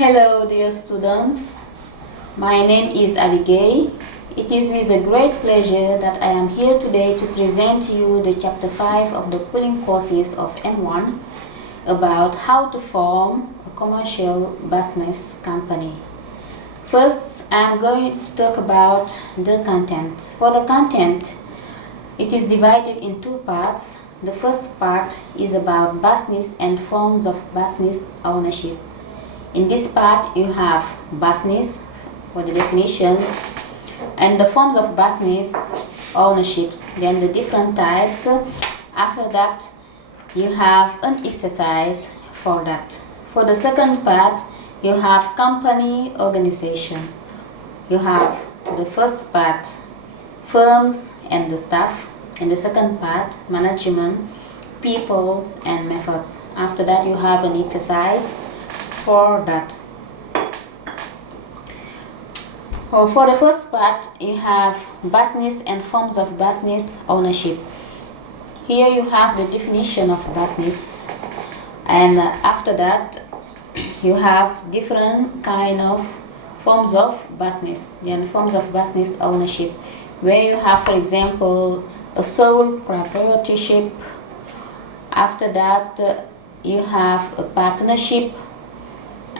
Hello dear students, my name is ABy Gueye. It is with a great pleasure that I am here today to present to you the chapter 5 of the pooling courses of M1 about how to form a commercial business company. First, I am going to talk about the content. For the content, it is divided in two parts. The first part is about business and forms of business ownership. In this part, you have business for the definitions and the forms of business ownerships, then the different types. After that, you have an exercise for that. For the second part, you have company organization. You have the first part, firms and the staff. In the second part, management, people and methods. After that, you have an exercise for that. For the first part, you have business and forms of business ownership. Here you have the definition of business, and after that you have different kind of forms of business, then forms of business ownership, where you have, for example, a sole proprietorship. After that you have a partnership,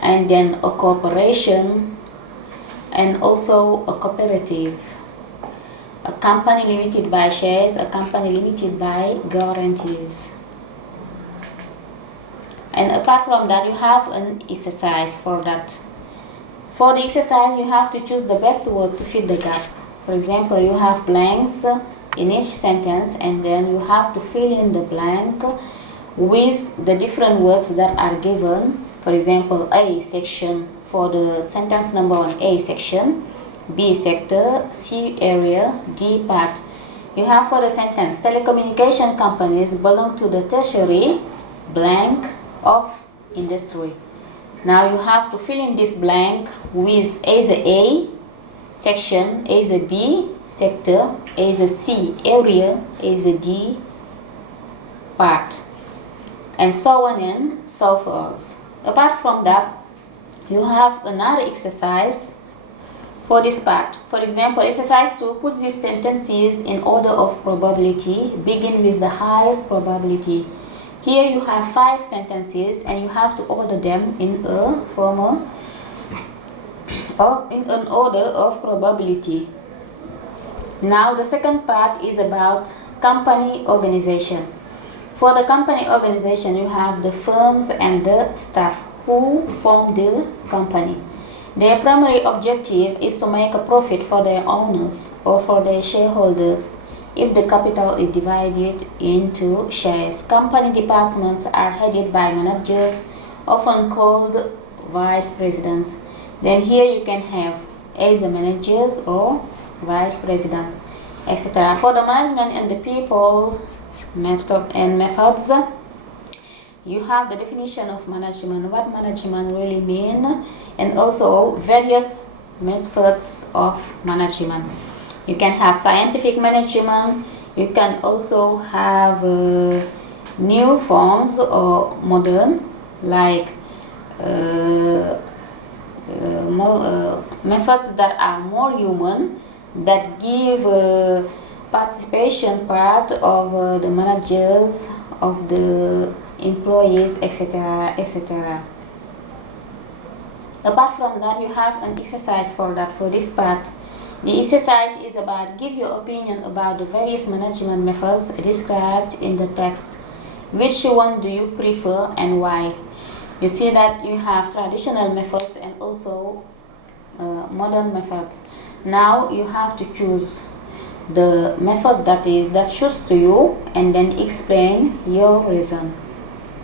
and then a corporation, and also a cooperative, a company limited by shares, a company limited by guarantees. And apart from that, you have an exercise for that. For the exercise, you have to choose the best word to fill the gap. For example, you have blanks in each sentence, and then you have to fill in the blank with the different words that are given. For example, A section for the sentence number 1, A section, B sector, C area, D part. You have for the sentence, telecommunication companies belong to the tertiary blank of industry. Now you have to fill in this blank with either A section, either B sector, either C area, either D part, and so on and so forth. Apart from that, you have another exercise for this part. For example, exercise 2, put these sentences in order of probability. Begin with the highest probability. Here you have 5 sentences, and you have to order them in a form or in an order of probability. Now the second part is about company organization. For the company organization, you have the firms and the staff who form the company. Their primary objective is to make a profit for their owners or for their shareholders if the capital is divided into shares. Company departments are headed by managers, often called vice presidents. Then here you can have either managers or vice presidents, etc. For the management and the people method and methods, you have the definition of management, what management really means, and also various methods of management. You can have scientific management. You can also have new forms or modern, like methods that are more human, that give participation part of the managers, of the employees, etc., etc. Apart from that, you have an exercise for that. For this part, the exercise is about give your opinion about the various management methods described in the text. Which one do you prefer and why? You see that you have traditional methods and also modern methods. Now you have to choose the method that suits to you, and then explain your reason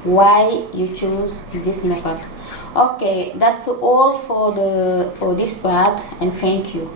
why you choose this method. Okay, that's all for this part, and thank you.